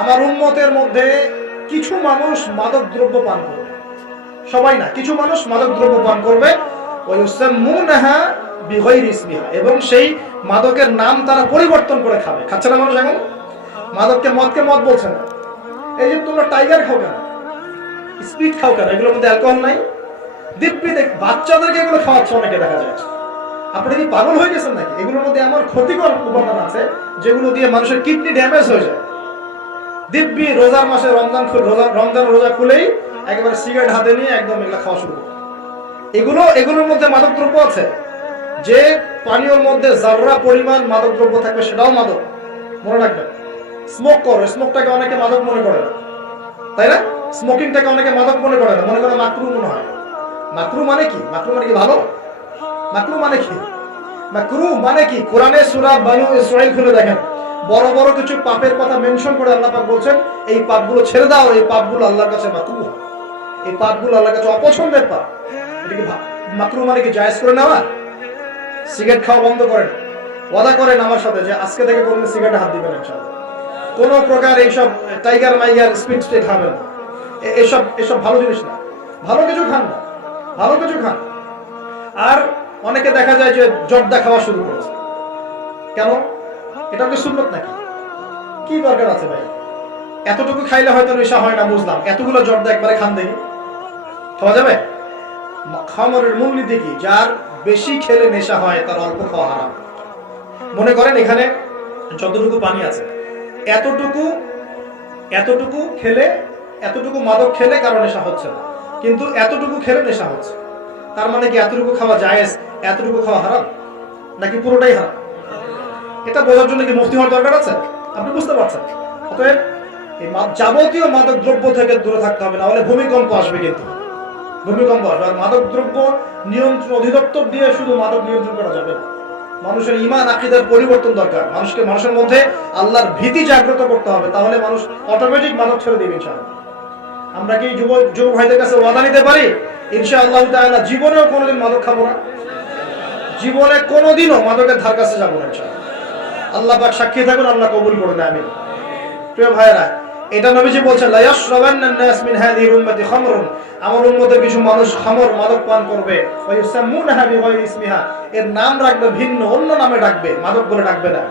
আমার উম্মতের মধ্যে কিছু মানুষ মাদক দ্রব্য পান করবে, সবাই না, কিছু মানুষ মাদক দ্রব্য পান করবে, এবং সেই মাদকের নাম তারা পরিবর্তন করে খাবে। খাচ্ছে না মানুষ এখন? মদকে মদ বলছে না। এই যে তোমরা টাইগার খাও কেন, স্পিড খাও কেন, এগুলোর মধ্যে অ্যালকোহল নাই? দিব্যি বাচ্চাদেরকে এগুলো খাওয়াচ্ছে অনেকে, দেখা যায়। আপনি কি পাগল হয়ে গেছেন নাকি? এগুলোর মধ্যে এমন ক্ষতিকর উপাদান আছে যেগুলো দিয়ে মানুষের কিডনি ড্যামেজ হয়ে যায়। দিব্যি রোজার মাসে রমজান রোজা খুলেই একেবারে সিগারেট হাতে নিয়ে একদম এগুলো খাওয়া শুরু করে। এগুলোর মধ্যে মাদক দ্রব্য আছে। যে পানীয়র মধ্যে যাররা পরিমাণ মাদক দ্রব্য থাকবে সেটাও মাদক, মনে রাখবেন। স্মোক করো, স্মোকটাকে অনেকে মাদক মনে করে না, তাই না? স্মোকিংটাকে অনেকে মাদক মনে করে না, মনে করে মাকরু মনে হয়। মাকরু মানে কি? মাকরু মানে কি ভালো? মাকরু মানে কি? মাকরু মানে কি? কোরআনে সূরা বানু ইসরাঈল খুলে দেখেন, বড় বড় কিছু পাপের কথা মেনশন করে আল্লাহ পাক বলছেন এই পাপগুলো ছেড়ে দাও, এই পাপগুলো আল্লাহর কাছে মাকরু, এই পাপগুলো আল্লাহর কাছে অপছন্দের পাপ। এটা কি মাকরু মানে কি জায়েজ করে নেওয়া? সিগারেট খাওয়া বন্ধ করেন, ওয়াদা করেন আমার সাথে যে আজকে থেকে কোনদিন সিগারেটে হাত দিবেন ইনশাআল্লাহ। কোন প্রকার এইসব টাইগার মাইগার স্পিড স্টে খাবেন, এসব ভালো জিনিস না। ভালো কিছু খান না, ভালো কিছু খান। আর অনেকে দেখা যায় যে জর্দা খাওয়া শুরু করেছে। কেন? এটা কি সুন্নত নাকি? কি দরকার আছে ভাই? এতটুকু খাইলে হয়তো নেশা হয় না, বুঝলাম। এতগুলো জর্দা একবারে খান দেখি, খাওয়া যাবে? খামরের মূলনীতি কি? যার বেশি খেলে নেশা হয় তার অল্প খাওয়া হারাম। মনে করেন এখানে যতটুকু পানি আছে, এতটুকু খেলে, এতটুকু মাদক খেলে কারো নেশা হচ্ছে না, কিন্তু এতটুকু খেলে নেশা হচ্ছে। তার মানে কি এতটুকু খাওয়া জায়েজ, এতটুকু খাওয়া হারাম, নাকি পুরোটাই হারাম? এটা বোঝার জন্য কি মুফতি হওয়ার দরকার আছে? আপনি বুঝতে পারছেন? অতএব এই যাবতীয় মাদক দ্রব্য থেকে দূরে থাকতে হবে, না হলে ভূমিকম্প আসবে। কিন্তু ভূমিকম্প আসবে। আর মাদক দ্রব্য নিয়ন্ত্রণ অধিদপ্তর দিয়ে শুধু মাদক নিয়ন্ত্রণ করা যাবে না। মানুষের ঈমান আকীদার পরিবর্তন দরকার। মানুষের মধ্যে আল্লাহর ভীতি জাগ্রত করতে হবে, তাহলে মানুষ অটোমেটিক মাদক ছেড়ে দেবে ইনশাআল্লাহ। আমরা কি যুবক ভাইদের কাছে ওয়াদা নিতে পারি ইনশাআল্লাহ তাআলা জীবনেও কোনোদিন মাদক খাবো না, জীবনে কোনোদিনও মাদকের ধার কাছে যাবো না ইনশাআল্লাহ। আল্লাহ পাক সাক্ষী থাকুন, আল্লাহ কবুল করুন, আমিন। প্রিয় ভাইরা, এটা নবীজি বলছেন লা ইয়াশরাবান্না নাস মিন হাযিহিল উম্মতি খামরুন, আমার উম্মতের কিছু মানুষ খামর মাদক পান করবে, ওয়া ইউসাম্মুনাহা বিগায়রি ইসমিহা, এর নাম রাখবে ভিন্ন, অন্য নামে ডাকবে, মাদক বলে ডাকবে না।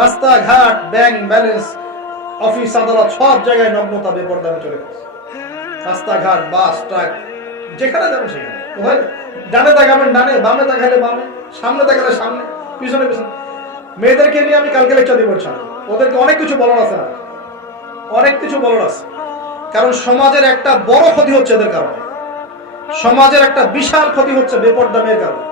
রাস্তাঘাট, ব্যাংক ব্যালেন্স, অফিস আদালত সব জায়গায় নগ্নতা বেপরদামে চলে গেছে। রাস্তাঘাট, বাস, ট্রাক, যেখানে যাবেন সেখানে। কোথায় ডানে তাকাবেন ডানে, বামে তাকালে বামে, সামনে তাকালে সামনে, পিছনে পিছনে। মেয়েদেরকে নিয়ে আমি কালকে লেকচার দিব ইনশাআল্লাহ। ওদেরকে অনেক কিছু বলার আছে, অনেক কিছু বলার আছে। কারণ সমাজের একটা বড় ক্ষতি হচ্ছে এদের কারণে, সমাজের একটা বিশাল ক্ষতি হচ্ছে বেপরদা মেয়ের কারণে।